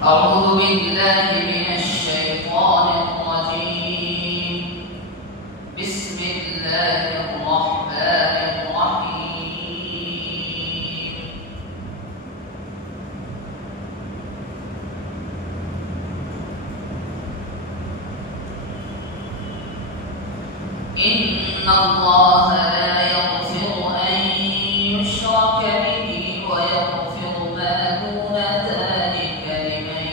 أعوذ بالله من الشيطان الرجيم. بسم الله الرحمن الرحيم. إن الله لا يغفر أن يشرك به ويغفر ما دون ذلك لمن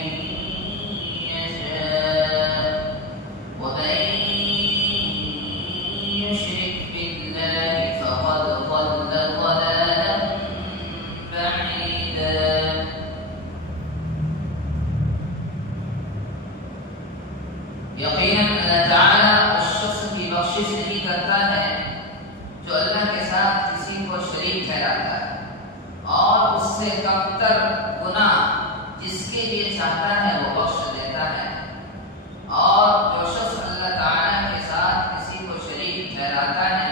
يشاء ومن يشرك بالله فقد ضل ضلالا بعيدا. یقیناً اللہ تعالیٰ اس شخص کی بخشش نہیں کرتا ہے جو اللہ کے ساتھ کسی کو شریک ٹھہراتا ہے، اور اس سے کم تر گناہ جس کے لیے چاہتا ہے وہ بخش دیتا ہے، اور جو شخص اللہ تعالیٰ کے ساتھ کسی کو شریک ٹھہراتا ہے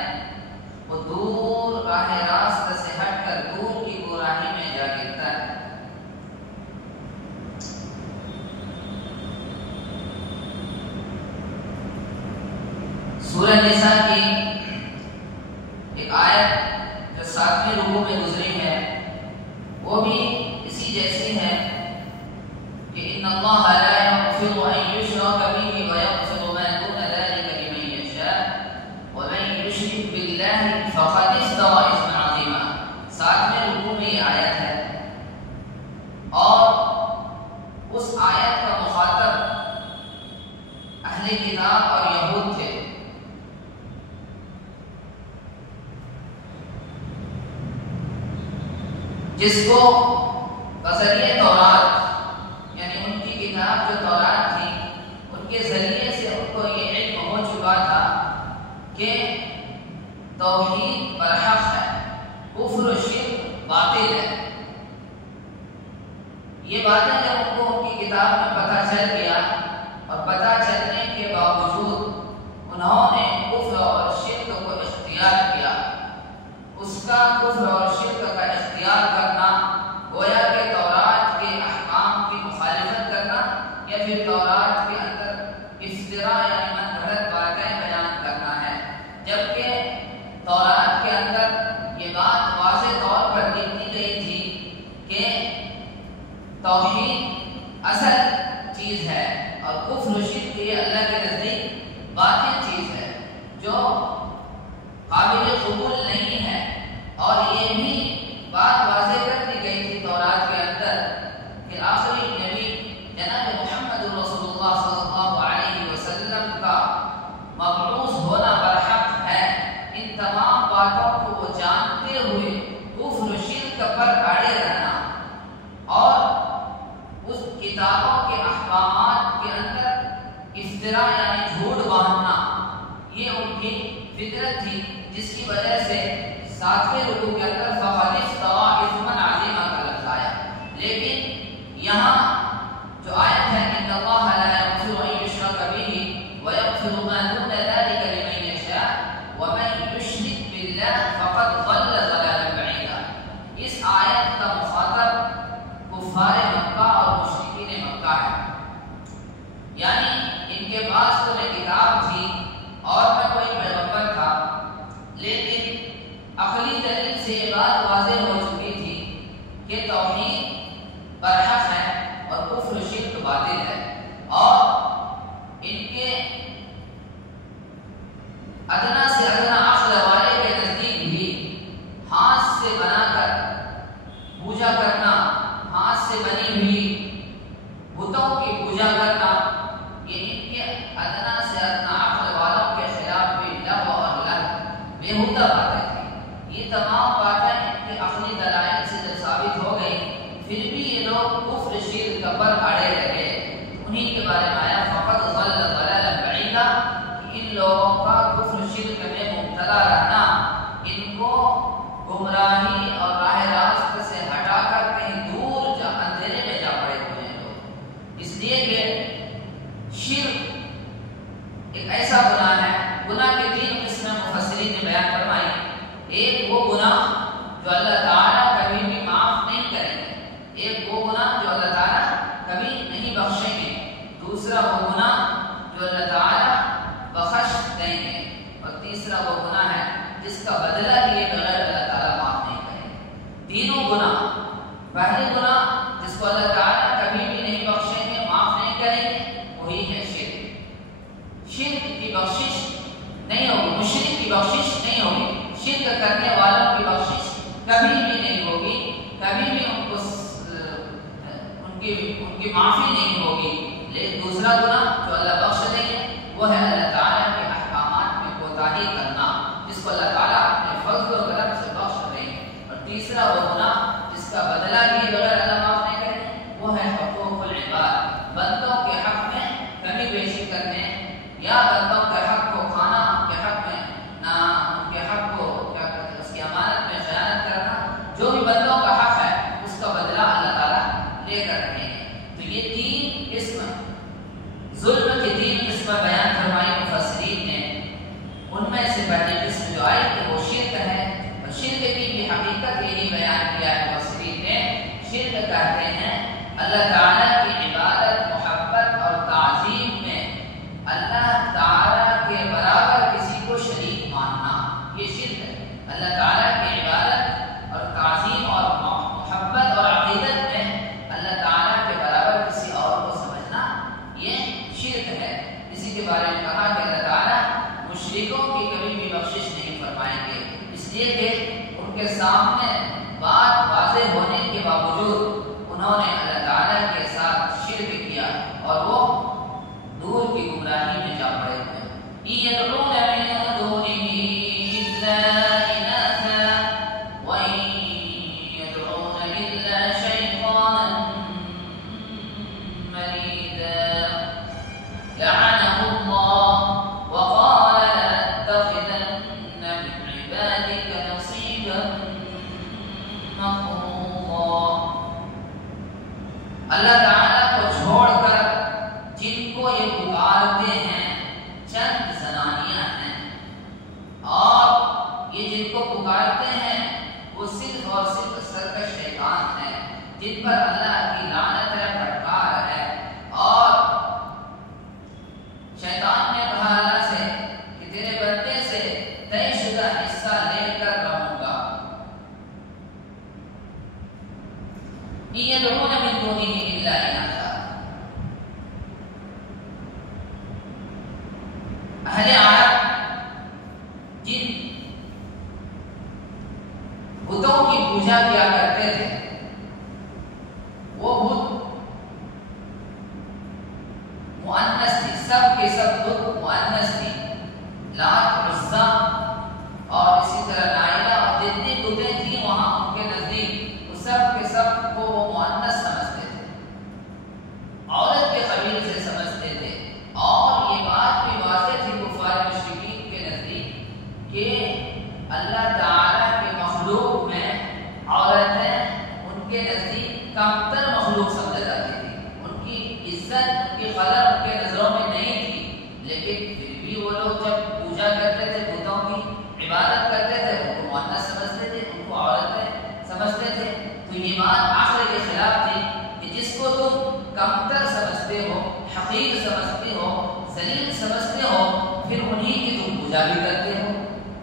وہ دور راہ راست سے ہٹ کر دور کی گمراہی میں جا گرتا ہے۔ سورہ نساء کی ایک آیت جو 7ویں رکوع میں گزری ہے وہ بھی اسی جیسی ہے کہ ان اللہ لا یغفر ان یشرک به ویغفر ما دون ذلك لمن یشاء ومن یشرک باللہ فقد استوى اثما عظیما۔ 7ویں رکوع میں یہ آیت ہے، اور اس آیت کا مخاطب اہل کتاب اور یہود تھے۔ جس کو بذریعہ تورات، یعنی ان کی کتاب جو تورات تھی، ان کے ذریعے سے ان کو یہ علم ہو چکا تھا کہ توحید برحق ہے، کفر و شرک باطل ہے۔ یہ باتیں جب ان کو ان کی کتاب میں پتہ چل گیا، اور پتہ چلنے کے باوجود انہوں نے کفر اور شرک کو اختیار کیا۔ اس کا کفر اور شرک کا اختیار کرنا گویا کہ تورات کے احکام کی مخالفت کرنا، یا پھر تورات کے اندر افتراء یعنی من گھڑت باتیں بیان کرنا ہے، جبکہ تورات کے اندر یہ بات واضح طور پر لکھ دی گئی تھی کہ توحید اصل چیز ہے اور کفر و شرک یہ اللہ کے نزدیک باطل چیز ہے جو قابل قبول نہیں ہے۔ اور یہ بھی بات واضح کر دی گئی تھی تورات کے اندر کہ آخری نبی جناب محمد رسول اللہ صلی اللہ علیہ وسلم کا مبعوث ہونا برحق ہے۔ ان تمام باتوں کو وہ جانتے ہوئے کفر و شرک پر اڑے رہنا اور اس کتابوں کے احکامات کے اندر افتراء یعنی جھوٹ باندھنا، یہ ان کی فطرت تھی، جس کی وجہ سے 7ویں رکوع کے اندر فقد استوى اثما عظیما کا لفظ آیا۔ لیکن یہاں جو آیت ہے ان اللہ لا یغفر ان یشرک به ویغفر ما دون ذلك لمن یشاء ومن یشرک باللہ فقد ضل ضلالا بعیدا، اس آیت کا مخاطب کفار مکہ اور مشرکین مکہ ہے، یعنی ان کے پاس تو نہ کتاب تھی اور نہ کوئی پیغمبر تھا، لیکن عقلی دلیل سے یہ بات واضح ہو چکی تھی کہ توحید برحق ہے اور کفر و شرک باطل ہے، اور ان کے ادنا سے ادنا عقل والے کے نزدیک بھی ہاتھ سے بنا کر پوجا کرنا، ہاتھ سے بنی ہوئی بتوں کی پوجا کرنا، یہ ان کے ادنا سے ادنا عقل والوں کے خلاف بھی لغو اور بےہودہ باتیں تھیں۔ یہ تمام باتیں ان کے عقلی دلائل سے جب ثابت ہو گئی، پھر بھی یہ لوگ کفر شرک پر اڑے رہے۔ انہی کے بارے میں آیا فقد ضل ضلالا بعیدا، کہ ان لوگوں کا کفر شرک میں مبتلا رہنا ان کو گمراہی اور راہ راست سے ہٹا کر کہیں دور اندھیرے میں جا پڑے ہوئے ہیں لوگ، اس لیے کہ شرک ایک ایسا گناہ ہے۔ گناہ کے 3 قسمیں مفسرین نے بیان فرمائی۔ ایک وہ گناہ جو اللہ تعالیٰ کبھی بھی معاف نہیں کریں گے، ایک وہ گناہ جو اللہ تعالیٰ کبھی معافی نہیں ہوگی. لیکن دوسرا گناہ جو اللہ بخش دیں گے وہ ہے اللہ تعالیٰ کے احکامات میں کوتاہی کرنا، جس کو اللہ تعالیٰ اپنے فضل و کرم سے بخش دیں گے. اور تیسرا وہ گناہ جس کا بدلہ بھی بغیر اللہ معاف نہیں کریں گے وہ ہے حقوق العباد، بندوں کے حق میں کمی بیشی کرنے یا بندوں کے حق کو کھانا، ان کے حق میں نہ ان کے حق کو کیا کہتے ہیں اس کی امانت میں خیانت کرنا، جو بھی بندوں کا حق ہے اس کا بدلہ اللہ تعالیٰ لے کر رکھیں گے. تو یہ تین قسم ظلم کی تین قسم بیان فرمائی مفسرین نے. ان میں سے پہلی قسم جو آئی کہ وہ شرک ہے، اور شرک کی حقیقت یہی بیان کیا ہے مفسرین نے. شرک کہتے ہیں اللہ تعالیٰ کی عبادت، محبت اور تعظیم میں اللہ تعالیٰ کے برابر کسی کو شریک ماننا، یہ شرک ہے. اللہ تعالیٰ کی عبادت اور تعظیم اور محبت اور عقیدت میں اللہ تعالیٰ کے برابر کسی اور کو سمجھنا یہ شرک ہے. اسی کے بارے میں کہا کہ اللہ تعالیٰ مشرکوں کی کبھی بھی بخشش نہیں فرمائیں گے، اس لیے کہ ان کے سامنے بات واضح ہونے کے باوجود انہوں نے اللہ تعالیٰ کے ساتھ شرک کیا اور وہ دور کی گمراہی میں جا پڑے تھے. يَدْعُونَ مِن دُونِهِ إِلَّا إِنَاثًا وَإِن يَدْعُونَ إِلَّا شَيْطَانًا مَرِيدًا لَعَنَهُ اللَّهُ وَقَالَ لَأَتَّخِذَنَّ مِنْ عِبَادِكَ نَصِيبًا مَفْرُوضًا. اللہ تعالیٰ کو چھوڑ کر جن کو یہ پکارتے ہیں چند زنانیاں ہیں، اور یہ جن کو پکارتے ہیں وہ صرف اور صرف سرکش شیطان ہیں جن پر اللہ کی لعنت ہے، پھٹکار ہے. اور شیطان نے کہا اللہ سے کہ تیرے بندے سے طے شدہ حصہ لے کر رہوں گا. يَدْعُونَ مِن دُونِهِ إِلَّا إِنَاثًا. اہل عرب جن بتوں کی پوجا کیا کرتے تھے وہ بت مؤنث تھی، سب کے سب بت مؤنث تھی. لات، عزا اور اسی طرح نائلہ اور جتنی بتیں تھیں وہاں ان کے نزدیک وہ سب کے سب کو وہ مؤنث سمجھتے تھے، عورت کے قبیل سے سمجھتے تھے. اور یہ بات بھی واضح تھی کفار مشرکین کے نزدیک کہ اللہ تعالیٰ کے مخلوق میں عورتیں ان کے نزدیک کمتر مخلوق سمجھی جاتی تھی. ان کی عزت، ان کی قدر ان کے نظروں میں نہیں تھی. لیکن پھر بھی وہ لوگ جب پوجا کرتے تھے، بتوں کی عبادت کرتے تھے، ان کو مؤنث سمجھتے تھے، ان کو عورتیں سمجھتے تھے. تو یہ بات عقل کے خلاف تھی کہ جس کو تم کمتر سمجھتے ہو، حقیر سمجھتے ہو، ذلیل سمجھتے ہو، پھر انہی کی تم پوجا بھی کرتے ہو.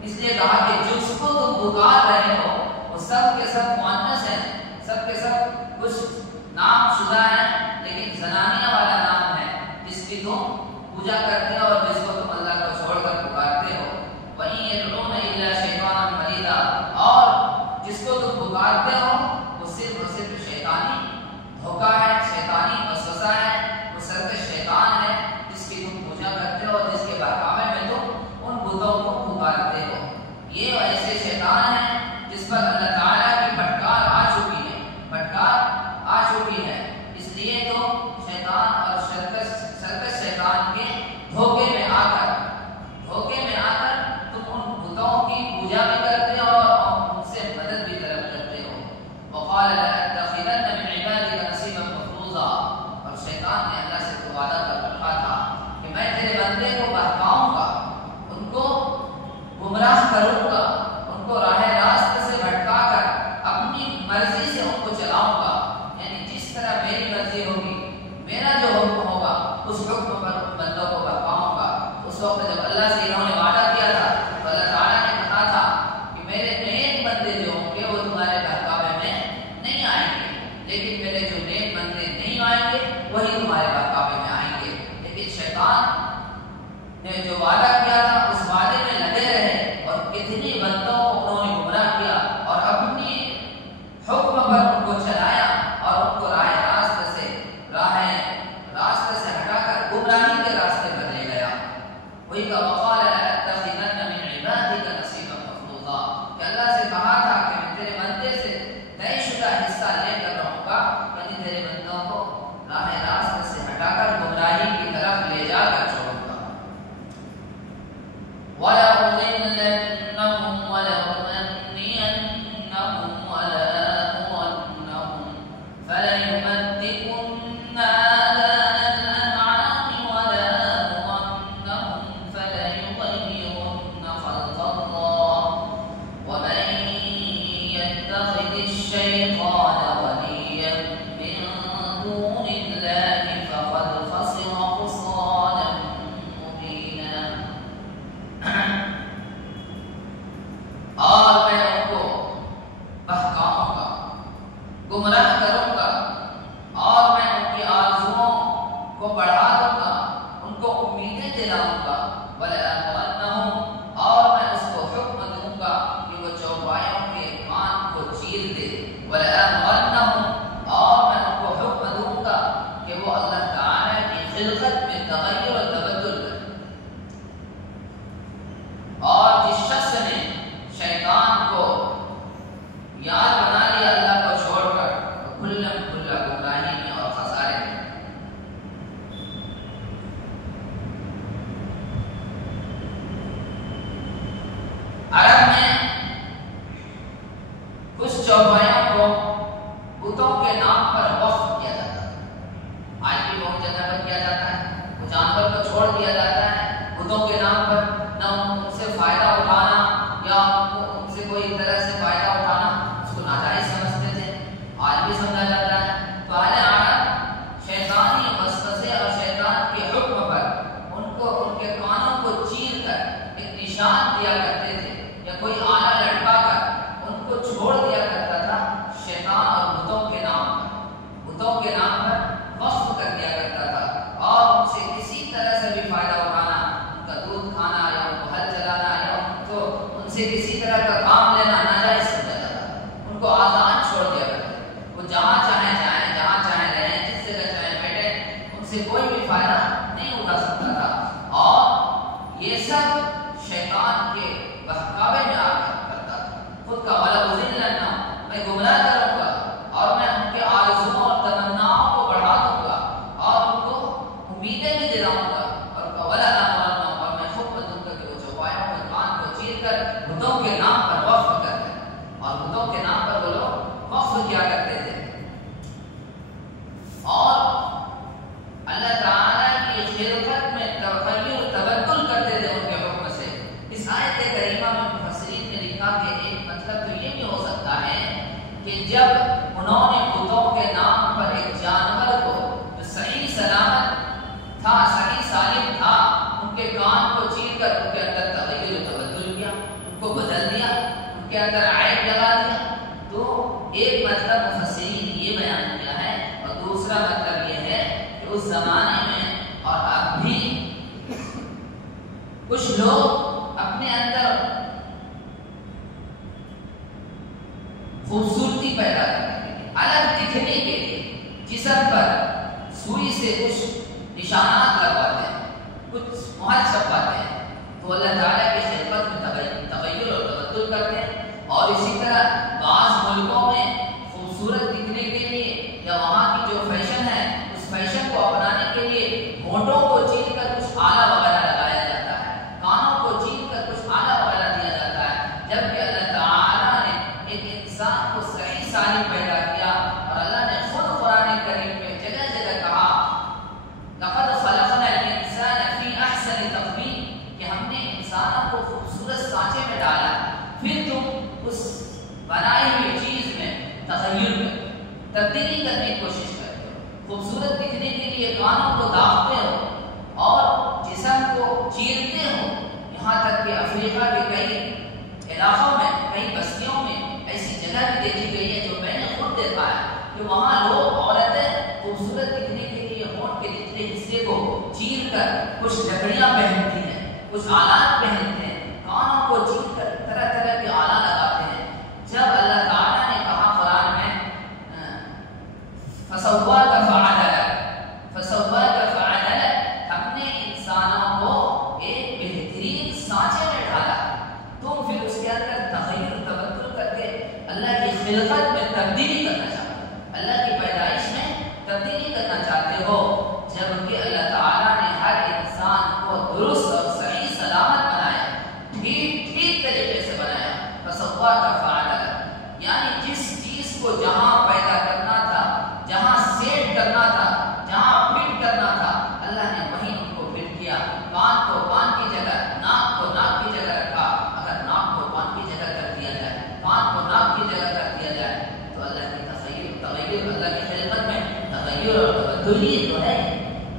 اس لیے کہا کہ جس کو تم پکار رہے ہو وہ سب کے سب مؤنث ہیں، سب کے سب کچھ نام شدہ ہیں لیکن زنانیہ والا نام ہے جس کی تم پوجا کرتے ہو اور جس کو تم اللہ کو چھوڑ کر پکارتے ہو. وَإِن يَدْعُونَ إِلَّا شَيْطَانًا مَرِيدًا. اور جس کو تم پکارتے ہو وہ صرف اور صرف شیطانی دھوکہ ہے، شیطانی وسوسہ ہے، وہ سرکش شیطان ہے جس کی تم پوجا کرتے ہو، جس کے بہکاوے میں تم ان بتوں کو پکارتے ہو. یہ ایسے شیطان ہیں جس پر اللہ تعالیٰ کی پھٹکار آ چکی ہے، پھٹکار آ چکی ہے. اس لیے تو شیطان اور سرکش شیطان کے دھوکے میں آ کر تم ان بتوں کی پوجا بھی کرتے ہو اور ان سے مدد بھی طلب کرتے ہو. وقال لأتخذن من عبادك نصيبا مفروضا. اور شیطان نے اللہ سے تو وعدہ کر رکھا تھا کہ میں تیرے بندے کو بہکاؤں گا، ان کو گمراہ کروں گا، ان کو راہ راست سے بھٹکا کر اپنی مرضی سے ان کو چلاؤں گا. یعنی جس طرح میری مرضی ہوگی، میرا جو حکم ہوگا اس حکم پر بندوں کو بہکاؤں گا. اس وقت جب اللہ سے انہوں نے وعدہ کیا تھا تو اللہ تعالیٰ نے کہا تھا کہ میرے نیک بندے جو ہوں گے وہ تمہارے بہکاوے میں نہیں آئیں گے، لیکن میرے جو نیک بندے نہیں آئیں گے وہی تمہارے بہکاوے میں آئیں گے. لیکن شیطان نے جو وعدہ کیا تھا اس وعدے میں لگے رہے اور کتنی بندوں کو انہوں نے گمراہ کیا اور اپنی حکم پر ان کو چلایا اور ان کو راہ الشيطان وليا من دون الله فقد خسر خسرانا مبينا. اور میں ان کو بہکاؤں گا، گمراہ کروں گا، اور میں ان کی آرزوؤں کو بڑھا دوں گا، ان کو امیدیں دلاؤں گا. وَلَأَمُرَنَّهُمْ، اور میں اس کو حکم دوں گا کہ وہ چوپایوں کے کان کو چیر دے. وَلَأَمُرَنَّهُمْ، اور میں ان کو حکم دوں گا کہ وہ اللہ تعالی کی خلقت میں تغیر و تبدل کرے. اور جس شخص نے شیطان کو یاد بنا لیا اللہ کو چھوڑ کر، تو کھلا گمراہی میں اور خسارے میں. عرب میں کچھ چوپایوں کو بتوں کے نام پر وقف کیا جاتا ہے. آج بھی بہت جگہ پر کیا جاتا ہے. وہ جانور کو چھوڑ دیا جاتا ہے بتوں کے نام پر، نہ ان سے فائدہ اٹھانا یا ان سے کوئی طرح سے فائدہ اٹھانا اس کو ناجائز سمجھتے تھے. آج بھی سمجھا جاتا ہے. تو اہل عرب شیطانی وسوسے اور شیطان کے حکم پر ان کے کانوں کو چیر کر ایک نشان دیا کرتے تھے، یا کوئی آلہ لٹکا کر ان کو چھوڑ دیا کرتا تھا شیطان اور بتوں کے نام پر وقف کر دیا کرتا تھا. اور ان سے کسی طرح سے بھی فائدہ اٹھانا، ان کا دودھ کھانا یا ان کو ہل چلانا یا ان سے کسی طرح کا کام لینا ناجائز سمجھا جاتا تھا. ان کو آزاد چھوڑ دیا کرتے. وہ جہاں چاہیں جائیں، جہاں چاہیں رہیں، جس جگہ چاہیں بیٹھیں، ان سے کوئی بھی فائدہ نہیں اٹھا سکتا تھا. اور یہ سب شیطان کے بہکاوے میں آ کرتا تھا. خود کا وَلَأُضِلَّنَّ، میں گمراہ کروں گا، اور میں ان کے آرزوؤں اور تمناؤں کو بڑھا دوں گا، اور ان کو امیدیں بھی دلاؤں گا. اور میں حکم دوں گا کہ وہ چوپایوں کے کان کو چیر کر بتوں کے نام پر وقف کر دیں. اور بتوں کے نام پر وہ لوگ وقف کیا کرتے تھے. اور اللہ تعالی کی خلقت میں تغیر تبدل کرتے تھے ان کے حکم سے. اس آیت کریمہ میں مفسرین نے لکھا کہ ایک مطلب تو یہ بھی ہو سکتا ہے کہ جب انہوں نے بتوں کے نام پر ایک جانور کو جو صحیح سلامت تھا، صحیح سالم تھا، ان کے کان کو چیر کر ان کے اندر تغیر و تبدل کیا، ان کو بدل دیا، ان کے اندر عیب لگا دیا. تو ایک مطلب مفسرین یہ بیان کیا ہے. اور دوسرا مطلب یہ ہے کہ اس زمانے میں اور اب بھی کچھ لوگ اپنے اندر خوبصورتی پیدا کرنے کے لیے، الگ دکھنے کے لیے جسم پر سوئی سے کچھ نشانات لگواتے ہیں، کچھ مہر چھپواتے ہیں. تو اللہ تعالیٰ کی خدمت میں تغیر اور تبدل کرتے ہیں. اور اسی طرح بعض ملکوں میں خوبصورت دکھنے کے لیے یا وہاں کی جو فیشن ہے اس فیشن کو اپنانے کے لیے ہونٹوں کو چیر کر کچھ آلہ وغیرہ لگایا جاتا ہے، کانوں کو چیر کر کچھ آلہ وغیرہ دیا جاتا ہے. جبکہ اللہ تعالیٰ نے ایک انسان کو صحیح سالم پیدا کیا. اور اللہ نے خود قرآن کریم میں جگہ جگہ کہا لقد خلقنا الانسان فی احسن تقویم، کہ ہم نے انسانوں کو خوبصورت سانچے میں ڈالا. پھر تم اس بنائی ہوئی چیز میں تغیر میں تبدیلی کرنے کی کوشش کرتے ہو. خوبصورت دکھنے کے لیے کانوں کو داغتے ہو اور جسم کو چیرتے ہو. یہاں تک کہ افریقہ کے کئی علاقوں میں، کئی بستیوں میں ایسی جگہ بھی دیکھی گئی ہے جو میں نے خود دیکھا ہے کہ وہاں لوگ عورتیں خوبصورت دکھنے کے لیے ہونٹ کے نچلے حصے کو چیر کر کچھ لکڑیاں پہنتی ہیں، کچھ آلات پہنتے ہیں، کانوں کو چیر کر طرح طرح کے آلہ لگاتے ہیں. جب اللہ تعالیٰ نے کہا قرآن میں فَسَوَّاكَ فَعَدَلَكَ، ہم نے انسانوں کو ایک بہترین سانچے میں ڈالا، تم پھر اس کے اندر تغیر تبدل کر کے اللہ کی خلقت میں تبدیلی کرنا چاہتے ہو، اللہ کی پیدائش میں تبدیلی کرنا چاہتے ہو. جبکہ اللہ تعالیٰ نے ہر انسان کو درست اور صحیح سلامت بنایا، ٹھیک طریقے سے بنایا. فَسَوَّاكَ فَعَدَلَكَ، یعنی جس چیز کو جہاں پیدا کرنا تھا، جہاں سیٹ کرنا تھا، جہاں فٹ کرنا تھا، اللہ نے وہیں ان کو فٹ کیا. کان کو کان کی جگہ، ناک کو ناک کی جگہ رکھا. اگر ناک کو کان کی جگہ کر دیا جائے، کان کو ناک کی جگہ کر دیا جائے تو تبدیلی تو ہے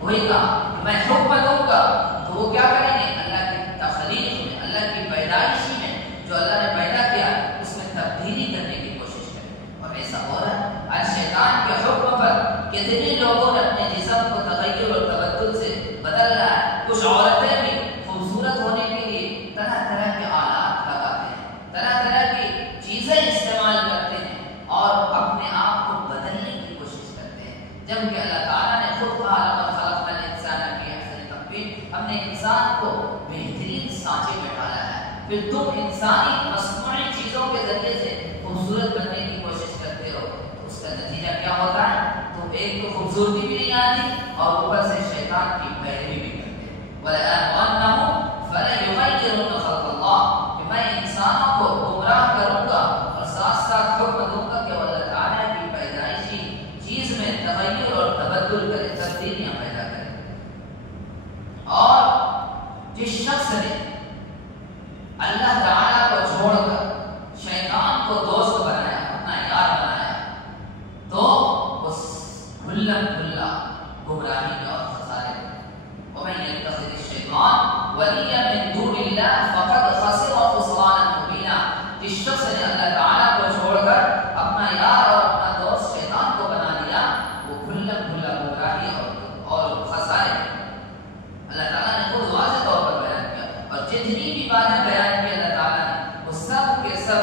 وہی کہا کہ میں حکم دوں گا تو وہ کیا کریں گے؟ اللہ کی تخلیق میں، اللہ کی پیدائشی میں جو اللہ نے پیدا کیا اس میں تبدیلی کرنے کی کوشش کریں، اور ایسا ہو رہا ہے۔ آج شیطان کے حکم پر کتنے لوگوں نے اپنے جسم کو تغیر اور تبدل سے بدل رہا ہے۔ کچھ عورتیں بھی خوبصورت ہونے کے لیے طرح طرح کے آلات لگاتے ہیں، طرح طرح کی چیزیں استعمال کرتے ہیں اور اپنے آپ کو بدلنے کی کوشش کرتے ہیں، جبکہ اللہ تعالیٰ نے خود کہا لقد خلقنا الانسان فی احسن تقویم، ہم نے انسان کو بہترین سانچے میں ڈالا ہے، پھر تم انسانی مصنوعی چیزوں کے ذریعے سے خوبصورت بننے کی کوشش کرتے ہو، تو اس کا نتیجہ کیا ہوتا ہے؟ تو ایک تو خوبصورتی بھی نہیں آتی اور اوپر سے شیطان کی پیروی بھی کرتے ہیں۔ وَلَآمَنَّهُمْ فَلَيُغَيِّرُنَّ خَلْقَ اللَّهِ، کہ میں انسانوں کو گمراہ کروں گا اور ساتھ ساتھ حکم دوں گا کہ وہ اللہ تعالیٰ کی پیدائشی چیز میں تغیر اور تبدل کرے، تبدیلیاں پیدا کرے۔ اور جس شخص نے اللہ تعالیٰ کو چھوڑ کر شیطان کو دوست بنایا، اپنا یار بنایا، تو اس کھلا کھلا گمراہی کا اور خسارے میں۔ وَمَن يَتَّخِذِ الشَّيْطَانَ وَلِيًّا مِن دُونِ اللَّهِ فَقَدْ خَسِرَ خُسْرَانًا مُبِينًا، جس شخص نے اللہ تعالیٰ کو چھوڑ کر اپنا یار اور اپنا دوست شیطان کو بنا لیا، وہ کھلا کھلا گمراہی اور خسارے میں۔ اللہ تعالیٰ نے خود واضح طور پر بیان کیا، اور جتنی بھی باتیں بیان کی اللہ تعالیٰ نے وہ سب کے سب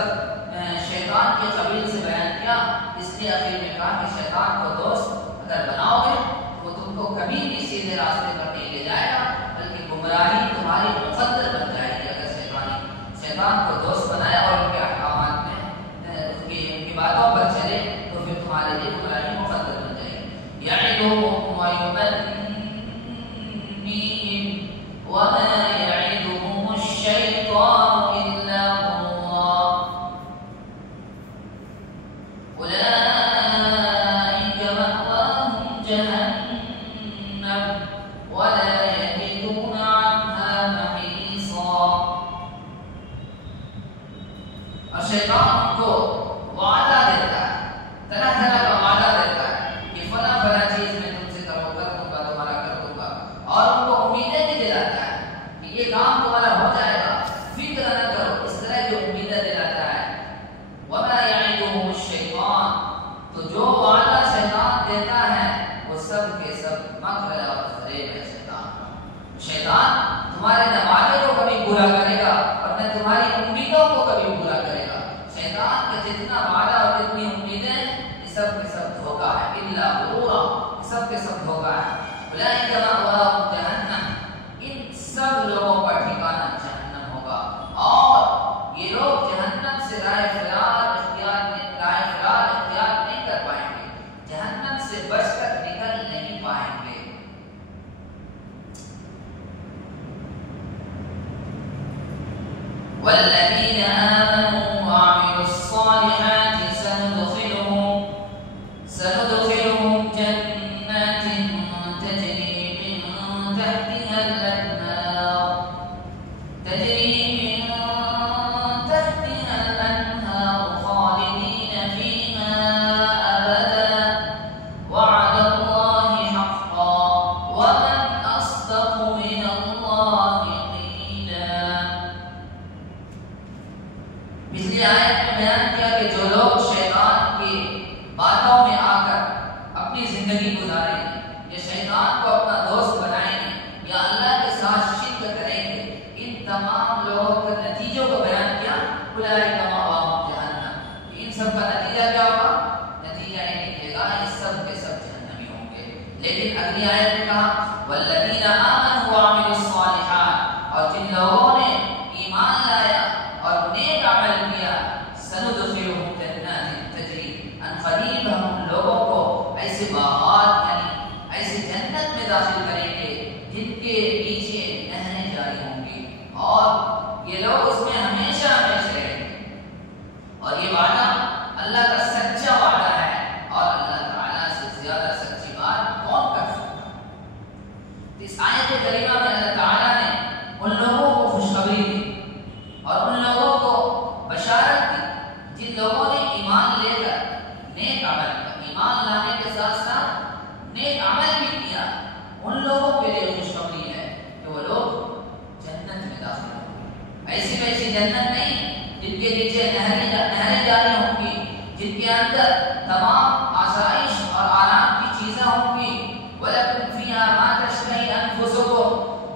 شیطان کے قبیل سے بیان کیا، اس لیے آخر میں کہا کہ شیطان کو دوست اگر بناؤ گے وہ تم کو کبھی بھی سیدھے راستے پر نہیں لے جائے گا، بلکہ گمراہی تمہاری مقدر بن جائے گی۔ اگر شیطان کو دوست بنائے اور ان کے احکامات میں ان کی باتوں پر چلے تو پھر تمہارے لیے گمراہی مقدر بن جائے گی۔ یعدہم ویمنیہم وما یعدہم الشیطان الا غرورا، اولئک مأواہم جہنم ولا یجدون عنہا محیصا۔ اور شیطان کو وعدہ دیتا ہے، طرح طرح کا وعدہ دیتا ہے کہ فلاں فلاں چیز میں تم سے کروں گا، تمہارا کر دوں گا، اور ان کو امیدیں بھی دلاتا ہے کہ یہ کام تمہارا ہو جائے گا، فکر نہ کرو، اس طرح کی امیدیں دلاتا ہے۔ وما یعدہم الشیطان، تو جو وعدہ شیطان دیتا ہے وہ سب کے سب مکر اور فریب ہے شیطان تمہارے نہ وعدے کو کبھی پورا کرے گا اور نہ تمہاری امیدوں کو کبھی پورا کرے گا۔ شیطان کا جتنا وعدہ اور جتنی امیدیں یہ سب کے سب دھوکہ ہے، الا غرورا، یہ سب کے سب دھوکہ ہے۔ اولئک مأواہم جہنم، ان سب لوگوں کا ٹھکانہ جہنم ہوگا، اور یہ لوگ جہنم سے رائے فرار اختیار نہیں کر پائیں گے، جہنم سے بچ کر نکل نہیں پائیں گے۔ والذین آمنوا وعملوا الصالحات سندخلهم جنات تجری من تحتها الانہار خالدین فیہا ابدا وعد اللہ حقا ومن اصدق من اللہ قیلا۔ پچھلی آیت میں بیان کیا کہ جو لوگ شیطان کی باتوں میں آ کر اپنی زندگی گزاریں گے یا شیطان کو اپنا دوست بنائیں گے یا اللہ کے ساتھ شرک کریں گے، ان تمام لوگوں کے نتیجوں کو بیان کیا، اولئک مأواہم جہنم، ان سب کا نتیجہ کیا ہوگا؟ نتیجہ یہ نکلے گا یہ سب کے سب جہنمی ہوں گے۔ لیکن اگلی آیت میں کہا والذین آمنوا وعملوا الصالحات، اور جن لوگوں نے ایمان لایا اور نیک عمل کیا، سندخلهم جنات تجری، ان قریب ہم ان لوگوں کو ایسے باغات یعنی ایسے جنت میں داخل کریں گے جن کے نیچے نہریں جاری ہوں گی، اور یہ لوگ اس میں ہمیشہ ہمیشہ رہیں گے۔ اور یہ وعدہ اللہ کا سچا وعدہ ہے، اور اللہ تعالیٰ سے زیادہ سچی بات کون کر سکتا؟ اس آیت کریمہ میں اللہ تعالیٰ نے ان لوگوں کو خوشخبری دی اور ان لوگوں کو بشارت دی جن لوگوں نے ایمان لے کر نیک عمل کیا، ایمان لانے کے ساتھ ساتھ جن کے اندر تمام آسائش اور آرام کی چیزیں ہوں گی. وَلَكُمْ فِيهَا مَا تَشْتَهِي أَنفُسُكُمْ.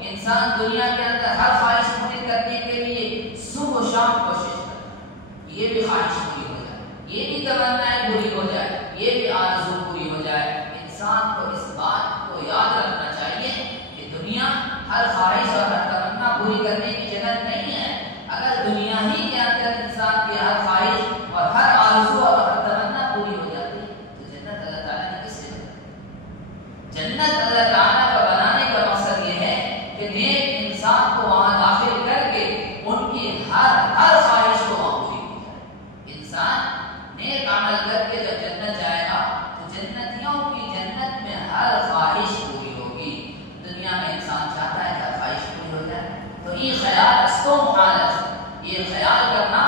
انسان دنیا کے اندر ہر خواہش پوری کرنے کے لیے صبح و شام کوشش کرتا ہے. یہ بھی خواہش پوری ہو جائے, یہ بھی تمنائیں پوری ہو جائے, یہ بھی آرزو پوری ہو جائے. انسان کو اس بات کو یاد رکھنا چاہیے کہ دنیا ہر خواہش اور ہر تمنا پوری کرنے کی جگہ نہیں ہے. اگر دنیا ہی کے اندر انسان کی ہر خواہش اور ہر آرزو اور ہر تمنا پوری ہو جاتی تو جنت اللہ تعالیٰ نے کس سے بنائی؟ جنت اللہ تعالیٰ کا بنانے کا مقصد یہ ہے کہ نیک انسان کو وہاں داخل کر کے ان کی ہر خواہش کو وہاں پوری ہو جائے. انسان نیک عمل کر کے جب جنت جائے گا تو جنتیوں کی جنت میں ہر خواہش پوری ہوگی. دنیا میں انسان چاہتا ہے کہ خواہش پوری ہو جائے تو یہ خیال استو محال ہے. یہ خیال کرنا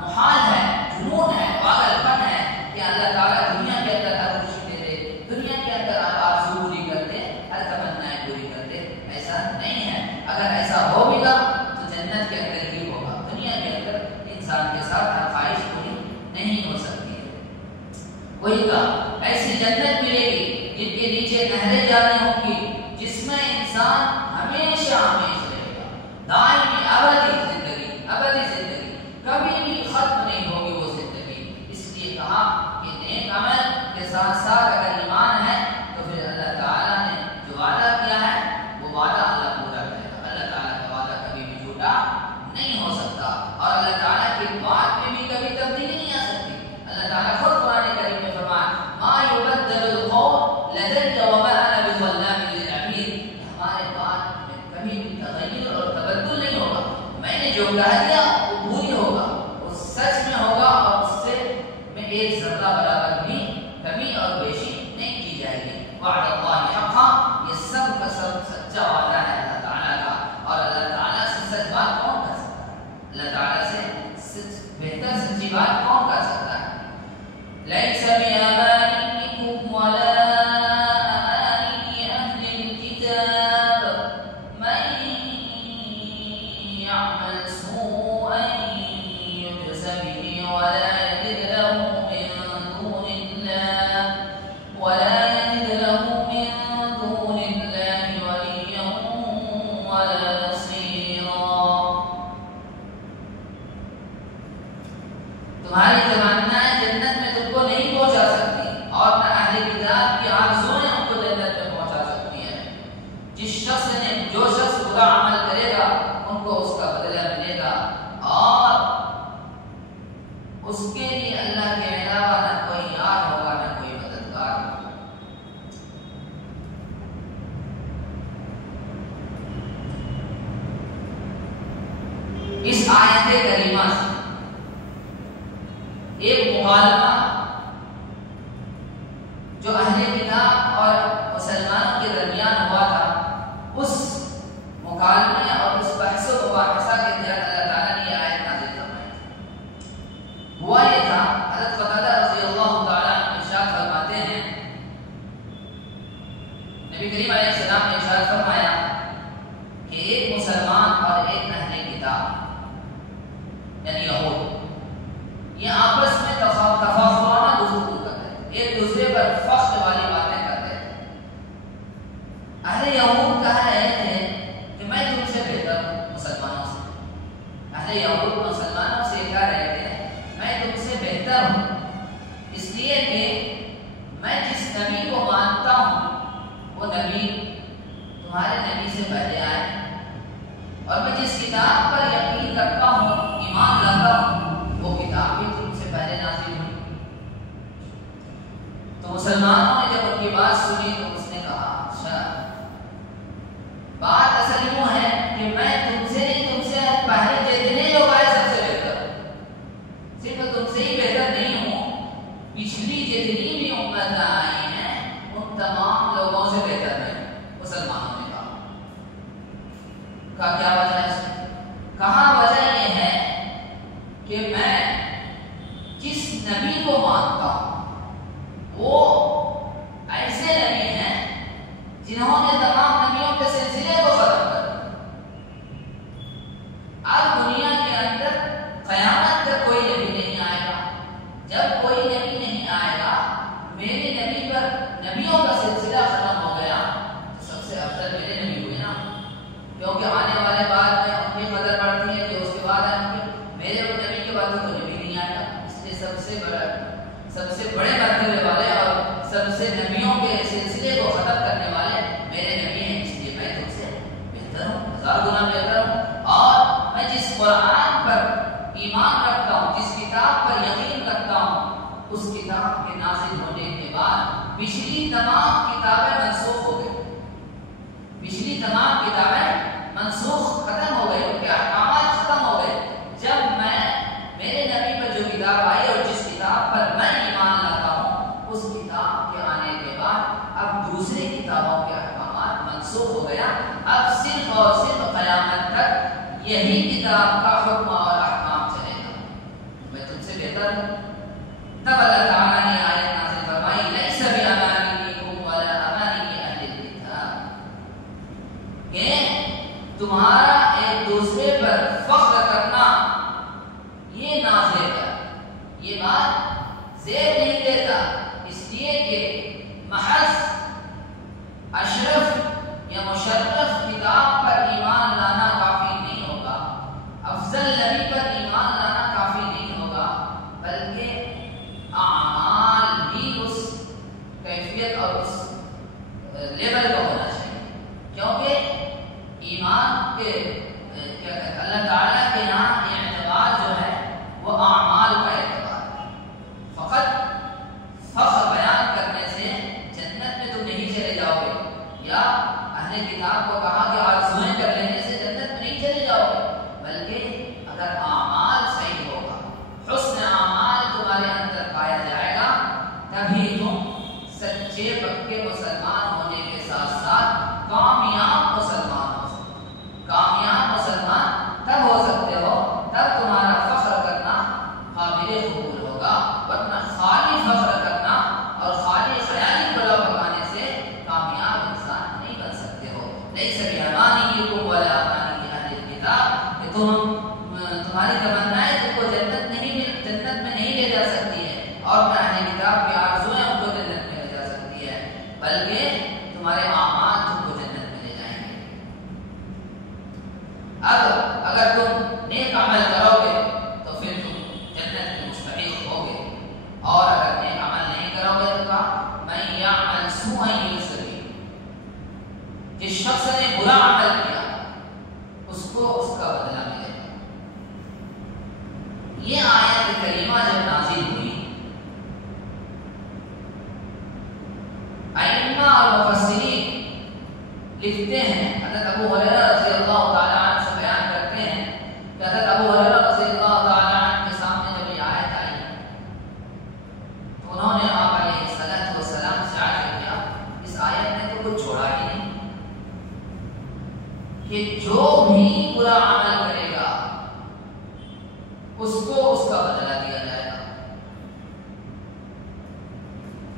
محال ہے, جنون ہے, پاگل پن ہے کہ اللہ تعالیٰ دنیا کے اندر ہر خوشی دے دے, دنیا کے اندر ہر آرزو پوری کر دے, ہر تمنائیں پوری کر دے. ایسا نہیں ہے. اگر ایسا ہو بھی گا تو جنت کے اندر ہی ہوگا. دنیا کے اندر انسان کے ساتھ ہر خواہش پوری نہیں ہو سکتی ہے. وہی کہا ایسی جنت ملے گی جن کے نیچے نہریں جاری ہوں گی, جس میں انسان ہمیشہ ہمیشہ رہے گا. دائمی ابدی زندگی, ابدی زندگی, کبھی بھی ختم نہیں ہوگی وہ زندگی. اس لیے کہا کہ نیک عمل کے ساتھ ساتھ اگر ایمان ہے تو پھر اللہ تعالیٰ نے جو وعدہ کیا ہے وہ وعدہ اللہ پورا کرے گا. اللہ تعالیٰ کا وعدہ کبھی بھی جھوٹا نہیں ہو سکتا اور اللہ تعالیٰ کی بات میں بھی کبھی تبدیلی نہیں آ سکتی. اللہ تعالیٰ خود قرآن کریم میں فرمایا ما یبدل القول لدی وما انا بظلام للعبید. ہمارے بات میں کبھی بھی تغیر اور تبدل نہیں ہوگا. میں نے جو کہہ دیا وہ پوری ہوگا, وہ سچ میں ہوگا اور اس سے میں ایک ذرہ برابر بھی کمی اور بیشی نہیں کی جائے گی. وعد اللہ حقا, یہ سب کا سب سچا وعدہ ہے اللہ تعالیٰ کا. اور اللہ تعالیٰ سے سچ بات کون کر سکتا ہے؟ اللہ تعالیٰ سے بہتر سچی بات کون کر سکتا ہے؟ لیس بِأَمَانِيكُمْ وَلَا أَمَانِيِّ أَهْلِ الْكِتَابِ مَن يَعْمَلْ سُوءًا يُجْزَ بِهِ وَلَا يَجِدْ لَهُ مِن دُونِ اللَّهِ وَلِيًّا وَلَا نَصِيرًا. تمہاری تمنائیں جنت میں تم کو نہیں پہنچا سکتی اور نہ اہل کتاب کی آرزوئیں ان کو جنت میں پہنچا سکتی ہیں. جو شخص برا عمل کرے گا ان کو اس کا بدلہ ملے گا اور اس کے لیے اللہ کے علاوہ نہ کوئی یار ہوگا نہ کوئی مددگار ہوگا. اس آیت کریمہ سے ایک مکالمہ جو اہل کتاب اور مسلمانوں کے درمیان ہوا تھا, اس مکالمے اور اس بحث و مباحثہ کے تحت اللہ تعالیٰ نے یہ آیت نازل فرمائی. ہوا یہ تھا, حضرت قتادہ رضی اللہ تعالیٰ عنہ ارشاد فرماتے ہیں نبی کریم علیہ السلام نے ارشاد فرمایا کہ ایک مسلمان اور ایک اہل کتاب یعنی یہود یہ آپس میں تفاخرانہ گفتگو کرتے ہیں, ایک دوسرے پر فخر والی باتیں کرتے ہیں. اہل یہود کہہ رہے تھے کہ میں تم سے بہتر ہوں مسلمانوں سے. اہل یہود مسلمانوں سے کہہ رہے تھے میں تم سے بہتر ہوں اس لیے کہ میں جس نبی کو مانتا ہوں وہ نبی تمہارے نبی سے پہلے آئے اور میں جس کتاب پر یقین رکھتا ہوں, ایمان لاتا ہوں, وہ کتاب بھی تم سے پہلے نازل ہوئی. تو مسلمانوں نے جب ان کی بات سنی تو اس نے کہا اچھا بات اصل یوں ہے کہ میں تم سے نہیں, تم سے پہلے جتنے لوگ آئے سب سے بہتر ہوں. صرف تم سے ہی بہتر نہیں ہوں, پچھلی جتنی بھی امتیں آئی ہیں ان تمام لوگوں سے بہتر ہے. مسلمانوں نے کہا کیا وجہ ہے؟ کہا وجہ یہ ہے کہ میں جس نبی کو مانتا ہوں وہ ایسے نبی ہیں جنہوں نے تمام نبیوں کے سلسلے کو ختم کر دیا. اب دنیا کے اندر قیامت تک کوئی نبی نہیں آئے گا. جب کوئی نبی سب سے بڑے مرتبے والے اور سب سے نبیوں کے سلسلے کو ختم کرنے والے میرے نبی ہیں، اس لیے میں تم سے بہتر ہوں، 1000 گنا بہتر ہوں۔ اور میں جس قرآن پر ایمان رکھتا ہوں، جس کتاب پر یقین رکھتا ہوں، اس کتاب کے نازل ہونے کے بعد پچھلی تمام کتابیں منسوخ ہو گئی، پچھلی تمام کتابیں منسوخ ختم ہو گئی، ان کے احکامات ختم ہو گئے۔ جب میں میرے نبی پر جو کتاب آئی اور جس کتاب پر میں ایمان لاتا ہوں، اس کتاب کے آنے کے بعد اب دوسری کتابوں کے احکامات منسوخ ہو گیا۔ اب صرف اور صرف قیامت تک یہی کتاب کا حکم اور احکام چلے گا۔ میں تم سے بہتر ہوں۔ تب اللہ تعالیٰ نے آیت نازل فرمائی، لیس بِأَمَانِیِّکُمْ وَلَا أَمَانِیِّ أَہْلِ الْکِتَابِ، کہ تمہارا ایک دوسرے پر فخر کرنا یہ نازل ہے، یہ بات زیب نہیں دیتا، اس لیے کہ محض اشرف یا مشرف کتاب پر ایمان لانا کافی نہیں ہوگا، افضل نبی پر ایمان لانا کافی نہیں ہوگا، بلکہ اعمال بھی اس کیفیت اور اس لیول کا ہونا چاہیے، کیونکہ ایمان کے اللہ تعالیٰ کے یہاں اعتبار جو ہے وہ اعمال کا اعتبار ہے۔ فقط فخر بیان کرنے سے جنت میں تم نہیں چلے جاؤ گے، یا اہل کتاب کو کہا کہ آرزوئیں کر لینے سے جنت میں نہیں چلے جاؤ گے، بلکہ اگر اعمال صحیح ہوگا، حسن اعمال تمہارے اندر پایا جائے گا، تبھی تم سچے پکے مسلمان ہونے کے ساتھ ساتھ کامیاب مسلمان ہو سکتے ہو۔ کامیاب مسلمان تب ہو سکتے ہو، تب تمہارا فخر کرنا قابل قبول ہوگا، ورنہ خالی فخر کرنا اور خالی خیالی پلاؤ پکانے سے کامیاب انسان نہیں بن سکتے ہو۔ لیس بِأَمَانِیِّکُمْ وَلَا أَمَانِیِّ أَہْلِ الْکِتَابِ، کہ تمہاری تمنائیں تم کو جنت میں نہیں لے جا سکتی ہے، اور نہ اہل کتاب کی آرزوئیں ان کو جنت میں لے جا سکتی ہے، بلکہ تمہارے اعمال تم کو جنت میں لے جائیں گے۔ اب اگر تم نیک عمل کرو گے تو پھر تم جنت کے مستحق ہوگے، اور اگر نیک عمل نہیں کرو گے تو کہا مَن یعمل سوءا یجزَ بِہ، جس شخص نے برا عمل کیا اس کو اس کا بدلہ ملے گا۔ یہ آیت کریمہ جب نازل ہوئی، ائمہ اور مفسرین لکھتے ہیں، حضرت ابو ہریرہ رضی اللہ تعالیٰ عنہ سے بیان کرتے ہیں کہ حضرت ابو ہریرہ رضی اللہ تعالیٰ عنہ کے سامنے جب یہ آیت آئی تو انہوں نے آپ علیہ السلام سے عرض کیا، اس آیت نے تو کچھ چھوڑا ہی نہیں، کہ جو بھی برا عمل کرے گا اس کو اس کا بدلہ دیا جائے گا۔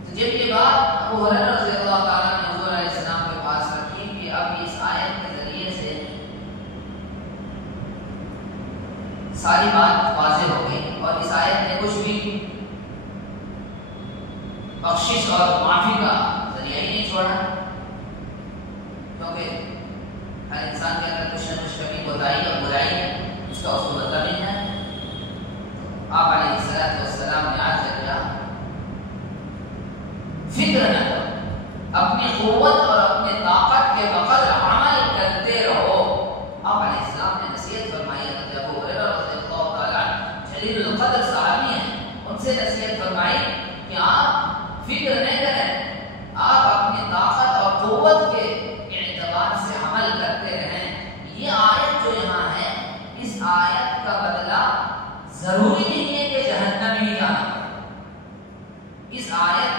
تو جب یہ بات ابو ہریرہ رضی اللہ تعالیٰ نے حضور علیہ السلام کے پاس رکھی کہ اب اس آیت کے ذریعے سے ساری بات واضح ہو گئی، اور اس آیت نے کچھ بھی بخشش اور معافی کا ذریعہ ہی نہیں چھوڑا، کیونکہ ہر انسان کے اندر کچھ نہ کچھ کمی کوتاہی اور برائی ہے، اس کا اس کو بدلہ ملنا ہے۔ آپ علیہ السلام نے عرض کیا، فکر نہ کرو، اپنی قوت اور اپنے طاقت کے بقدر عمل کرتے رہو۔ آپ علیہ السلام نے نصیحت فرمائی، حضرت ابو ہریرہ رضی اللہ تعالیٰ عنہ جلیل القدر صحابی ہیں، ان سے نصیحت فرمائی کہ آپ فکر نہ کریں، آپ اپنی طاقت اور قوت کے اعتبار سے عمل کرتے رہیں۔ یہ آیت جو یہاں ہے، اس آیت کا بدلہ ضروری نہیں ہے کہ جہنم ہی جانا پڑے۔ اس آیت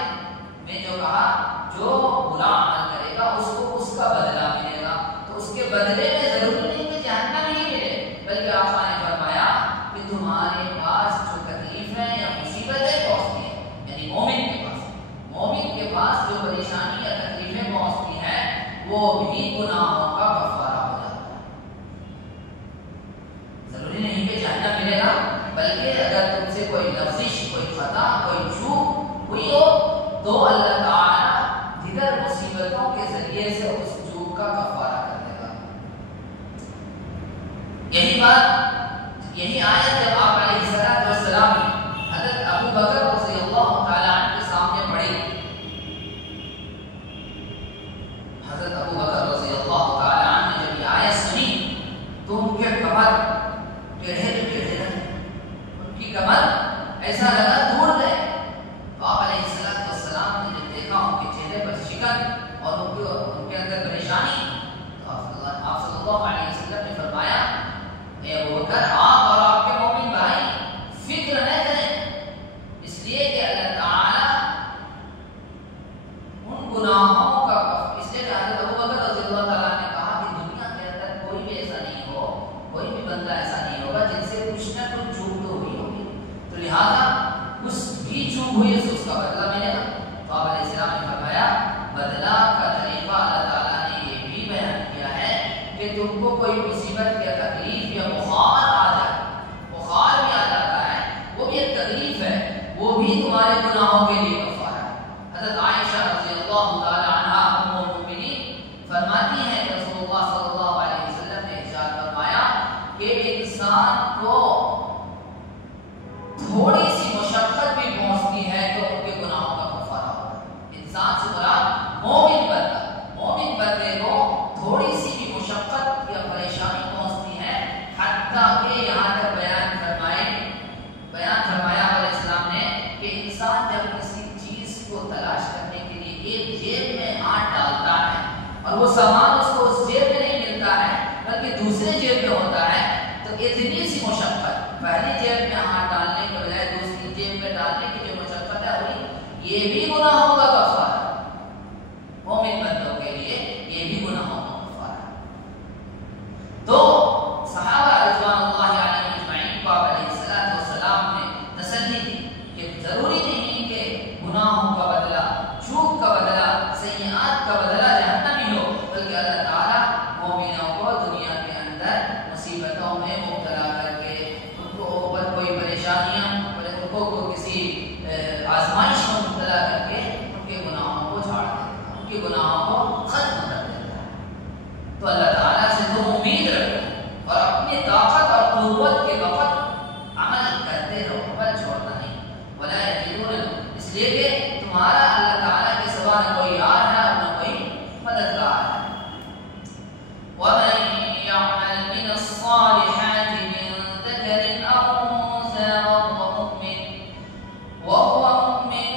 میں جو کہا جو برا عمل کرے گا اس کو اس کا بدلہ ملے گا، تو اس کے بدلے میں ضروری نہیں کہ جہنم ہی ملے، بلکہ آپ نے فرمایا کہ تمہارے پاس جو تکلیفیں یا مصیبتیں پہنچتی ہیں، یعنی مومن کے پاس جو پریشانی یا تکلیفیں پہنچتی ہیں وہ بھی گناہوں کا کفارہ ہو جاتا ہے۔ ضروری نہیں کہ جہنم ملے گا، بلکہ اگر تم سے کوئی لفظش، کوئی خطا، کوئی چوک ہوئی ہو تو اللہ تعالیٰ دیگر مصیبتوں کے ذریعے سے اس چوک کا کفارہ کر دے گا۔ یہی آیت جب آپ علیہ السلام حضرت ابو بکر رضی اللہ تعالیٰ چوک ہوئی ہے اس کا بدلہ ملے گا. تو آپ علیہ السلام نے فرمایا بدلہ کا طریقہ اللہ تعالیٰ نے یہ بھی بیان کیا ہے کہ تم کو کوئی مصیبت یا تکلیف یا بخار آ جائے، بخار بھی آ جاتا ہے، وہ بھی ایک تکلیف ہے، وہ بھی تمہارے گناہوں کے لیے کفارہ ہے. حضرت عائشہ رضی اللہ تعالی عنہا ام المؤمنین فرماتی ہیں کہ رسول اللہ صلی اللہ علیہ وسلم نے ارشاد فرمایا کہ انسان کو تھوڑی سی مشقت بھی پہنچتی ہے تو ان کے گناہوں کا کفارہ ہوتا ہے. انسان سے مراد مومن بندہ، مومن بندے کو تھوڑی سی بھی مشقت یا پریشانی پہنچتی ہے، حتیٰ کہ یہاں تک بیان فرمایا علیہ السلام نے کہ انسان جب کسی چیز کو تلاش کرنے کے لیے ایک جیب میں ہاتھ ڈالتا ہے اور وہ سامان اس کو اس جیب میں نہیں ملتا ہے بلکہ دوسرے جیب میں ہوتا ہے، تو اتنی سی مشقت پہلی جیب میں ہاتھ ڈالنے کے بجائے دوسری جیب میں ڈالنے کی جو مشقت ہے ہوئی، یہ بھی گناہوں کا کفارہ ہے. مومن بندوں کے لیے یہ بھی گناہوں کا کفارہ ہے. تو صحابہ رضوان اللہ علیہم اجمعین کو علیہ السلام نے تسلی دی کہ ضروری نہیں کہ گناہوں کا بدلہ، چوک کا بدلہ، سیئات کا بدلہ جہنم ہی ہو، بلکہ اللہ تعالیٰ مومنوں کو دنیا کے اندر مصیبتوں میں مبتلا کر کے ان کو اوپر کوئی پریشانیاں، ان کو کسی آزمائش میں مبتلا کر کے ان کے گناہوں کو جھاڑ دیتا ہے، ان کے گناہوں کو ختم کر دیتا ہے. تو اللہ تعالیٰ سے تم امید رکھو اور اپنی طاقت اور قوت کے وقت عمل کرتے رہو، عمل چھوڑنا نہیں. ولا یجدون، اس لیے کہ تمہارا اللہ تعالیٰ کے سوا نہ کوئی یار ہے اور نہ کوئی مددگار ہے. وَمَن يَعْمَلْ مِنَ الصَّالِحَاتِ مِن ذَكَرٍ أَوْ أُنثَىٰ وَهُوَ مُؤْمِنٌ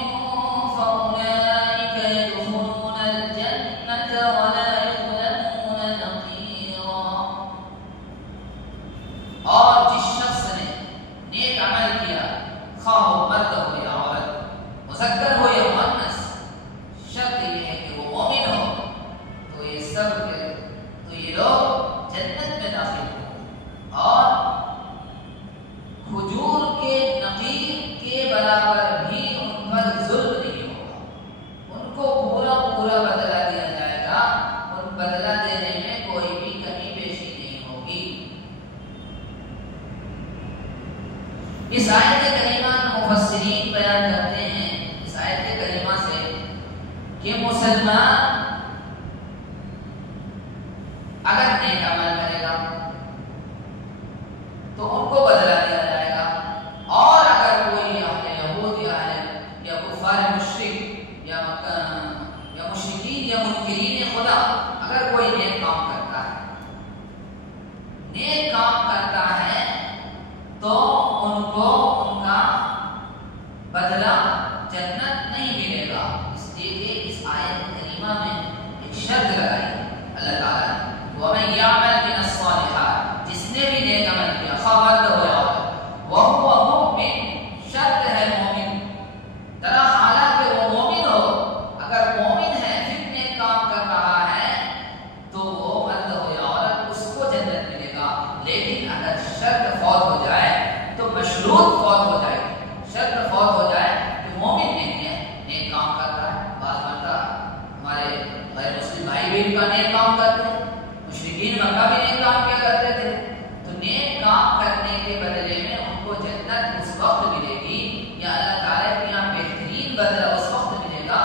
فَأُولَٰئِكَ يَدْخُلُونَ الْجَنَّةَ وَلَا يُظْلَمُونَ نَقِيرًا. اور جس شخص نے نیک عمل کیا، خواہ وہ مرد ہو یا عورت، مذکر ہو یا مؤنث، شرط یہ ہے کہ وہ مومن ہو، تو یہ لوگ جنت میں داخل ہوں. اور کھجور کے نقیر کے برابر بھی ان پر ظلم نہیں ہوگا، ان کو پورا بدلہ دیا جائے گا، ان بدلہ دینے میں کوئی بھی کمی بیشی نہیں ہوگی. اس آیت کریمہ مفسرین بیان کرتے ہیں اس آیت کریمہ سے کہ مسلمان اگر نیک عمل کرے گا تو ان کو بدلہ دیا جائے گا، اور اگر کوئی یہود یا کفار مشرک یا مشرکین یا منکرین خدا اگر کوئی نیک کام کرتا ہے تو ان کو ان کا بدلہ جنت نہیں ملے گا. اس لیے کہ اس آیت کریمہ میں ایک شرط لگائی اللہ تعالیٰ نے، وَمَن يَعْمَلْ مِنَ الصَّالِحَاتِ، جس نے بھی نیک عمل کیا، خواہ مرد ہو یا عورت، وَهُوَ مُؤْمِن، شرط ہے مومن، درا حالانکہ وہ مومن ہو، اگر مومن ہے پھر نیک کام کر رہا ہے تو وہ مرد ہو یا عورت اس کو جنت ملے گا. لیکن اگر شرط فوت ہو جائے تو مشروط فوت ہو جائے گی. شرط فوت ہو جائے کہ مومن نہیں ہے، نیک کام کر رہا ہے. بعض مرتبہ ہمارے غیر مسلم بھائی بھی ان کا نیک کام کرتے ہیں، مشرکین مکہ بھی نیک کام کیا کرتے تھے، تو نیک کام کرنے کے بدلے میں ان کو جنت اس وقت ملے گی یا اللہ تعالیٰ کے یہاں بہترین بدلہ اس وقت ملے گا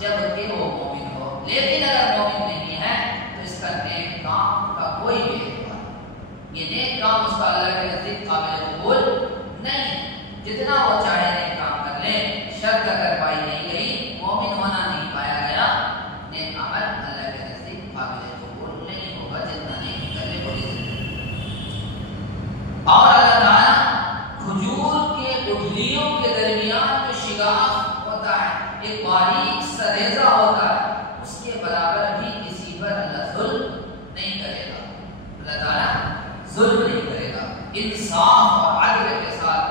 جب کہ وہ مومن ہو. لیکن اگر مومن نہیں ہے تو اس کا نیک کام کا کوئی بھی اعتبار نہیں. یہ نیک کام اس کا اللہ کے نزدیک قابل قبول نہیں. جتنا وہ چاہے نیک کام کر لے، شرط اگر پائی نہیں گئی، مومن ہونا نہیں پایا گیا، نیک عمل اللہ کے نزدیک قابل قبول نہیں ہوگا، جتنا نیکی کر لے کوئی زندگی. اور اللہ تعالیٰ کھجور کے گٹھلیوں کے درمیان جو شگاف ہوتا ہے، ایک باریک سا ریزہ ہوتا ہے، اس کے برابر بھی کسی پر اللہ ظلم نہیں کرے گا. اللہ تعالیٰ ظلم نہیں کرے گا، انصاف اور عدل کے ساتھ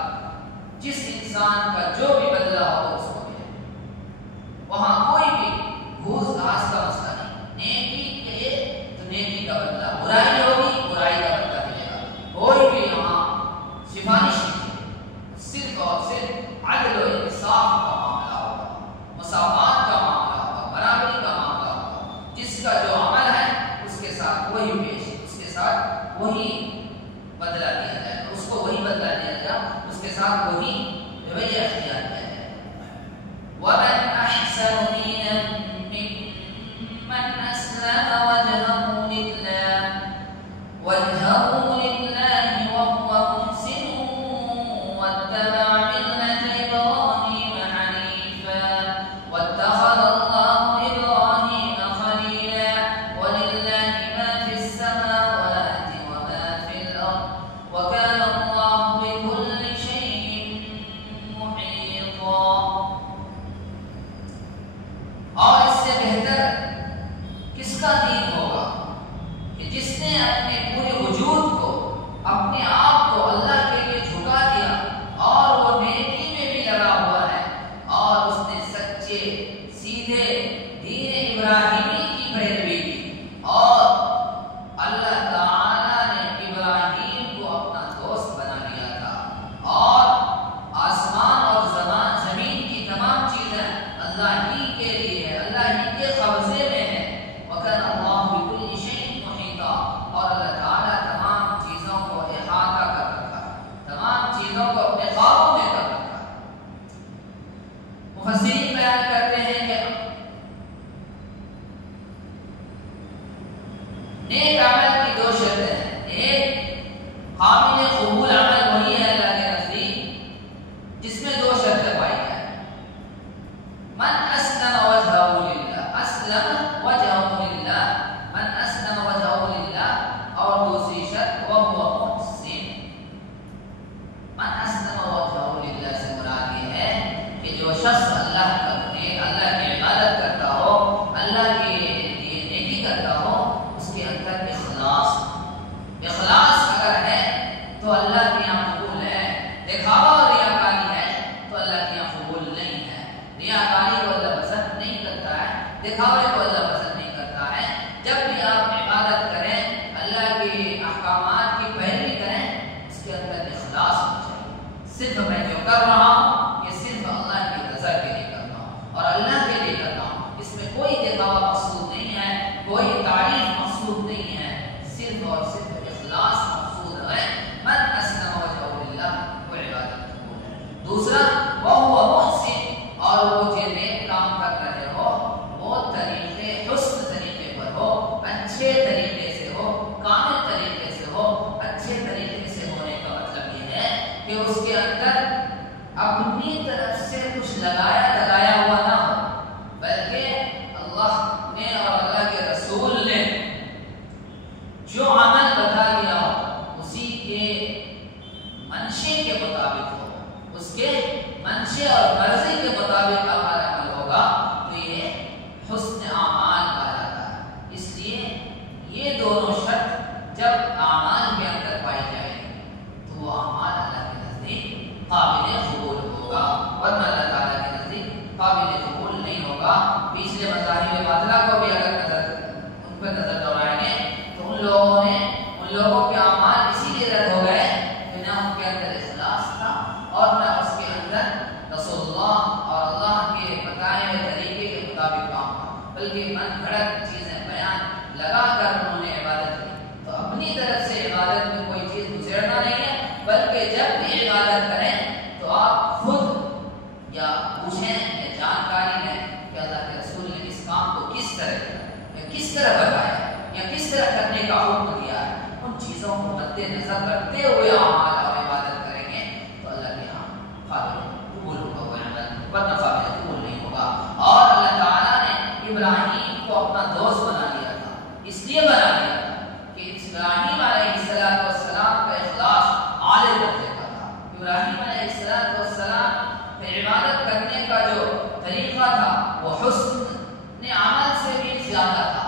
جس انسان کا جو بھی بدلہ ہو اس کو ملے. وہاں کوئی بھی گھوس گھاس کا مسئلہ نہیں. نیکی کے تو نیکی کا بدلہ، برائی ہوگی برائی کا بدلہ ملے گا. کوئی بھی یہاں سفارش نہیں، صرف اور صرف عدل و انصاف کے سیدھے دین ابراہیمی کی پیروی کی اور اللہ تعالیٰ نے ابراہیم کو اپنا دوست بنا لیا تھا اور آسمان اور زمین کی تمام چیزیں اللہ ہی کے لیے ہے، اللہ ہی کے قبضے میں ہے۔ وَكَانَ اللَّهُ بِكُلِّ شَيْءٍ مُحِيطًا، اور اللہ تعالیٰ تمام چیزوں کو احاطہ کر رکھا ہے، تمام چیزوں کو اپنے قابو میں کر رکھا ہے۔ مفسرین بیان کرتے ہیں کہ نیک عمل کی دو شرطیں ہیں، ایک قابل قبول عمل وہی ہے اللہ کے نزدیک جس میں دو شرطیں پائی جائیں، من اسلم وجهه للہ، اسلم وجهه للہ، من اسلم وجهه للہ، اور دوسری شرط وهو محسن۔ من اسلم وجهه للہ سے مراد یہ ہے کہ جو شخص اللہ کی عبادت کرتا ہو، اللہ کی نیکی کرتا ہو، اس کے اندر اخلاص اگر ہے تو اللہ کے یہاں قبول ہے، دکھاوا اور ریاکاری ہے تو اللہ کے یہاں قبول نہیں ہے۔ ریاکاری کو اللہ پسند نہیں کرتا ہے، دکھاوے کو اللہ پسند نہیں کرتا ہے۔ جب بھی آپ عبادت کریں، اللہ کے احکامات کی پیروی کریں، اس کے اندر اخلاص ہونا چاہیے۔ صرف میں جو کر رہا ہوں یہ صرف اللہ کی رضا کے لیے کر رہا ہوں اور اللہ کے لیے کر رہا ہوں، اس میں کوئی دکھاوا مقصود نہیں ہے، کوئی تعریف مقصود نہیں ہے، صرف اور صرف اخلاص مقصود ہے۔ من اسلم وجهه للہ، وہ عبادت قبول ہے۔ دوسرا وهو محسن، اور وہ جو نیک کام کر رہے ہو وہ طریقے حسن طریقے پر ہو، اچھے طریقے سے ہو، کامل طریقے سے ہو۔ اچھے طریقے سے ہونے کا مطلب یہ ہے کہ اس کے اندر اپنی طرف سے کچھ لگایا ہوا نہ ہو، بلکہ اللہ نے اور اللہ کے رسول نے جو عمل بتا دیا ہو اسی کے منشے کے مطابق ہو، اس کے منشے اور مرضی کے مطابق اگر عمل ہوگا تو یہ حسن اعمال کہلاتا ہے۔ اس لیے یہ دونوں شرط جب اعمال کے اندر پائی جائے تو وہ اعمال اللہ کے نزدیک قابل قبول ہوگا، ورنہ اللہ تعالیٰ کے نزدیک قابل قبول نہیں ہوگا۔ پچھلے مذاہب باطلہ کو بھی اگر ان پر نظر دوڑائیں گے تو ان لوگوں کے اعمال اسی لیے رد ہو گئے کہ نہ ان کے اندر اخلاص تھا اور نہ اس کے اندر رسول اللہ اور اللہ کے بتائے ہوئے طریقے کے مطابق کام تھا، بلکہ من گھڑت چیزیں بیان لگا کر انہوں نے عبادت کی۔ تو اپنی طرف سے عبادت میں کوئی چیز گزرنا نہیں ہے، بلکہ جب بھی عبادت کریں تو آپ خود یا پوچھیں یا جانکاری لیں کہ اللہ کے رسول نے اس کام کو کس طرح کیا یا کس طرح بتایا یا کس طرح کرنے کا حکم دیا ہے۔ ان چیزوں کو مد نظر رکھتے ہوئے اعمال اور عبادت کریں گے تو اللہ کے یہاں قابل قبول ہوگا وہ عمل، ورنہ قابل قبول نہیں ہوگا۔ اور اللہ تعالیٰ نے ابراہیم کو اپنا دوست بنا لیا تھا، اس لیے بنا لیا تھا کہ ابراہیم علیہ السلام کا اخلاص عالی درجے کا تھا۔ ابراہیم علیہ السلام پہ عبادت کرنے کا جو طریقہ تھا وہ حسن عمل سے بھی زیادہ تھا،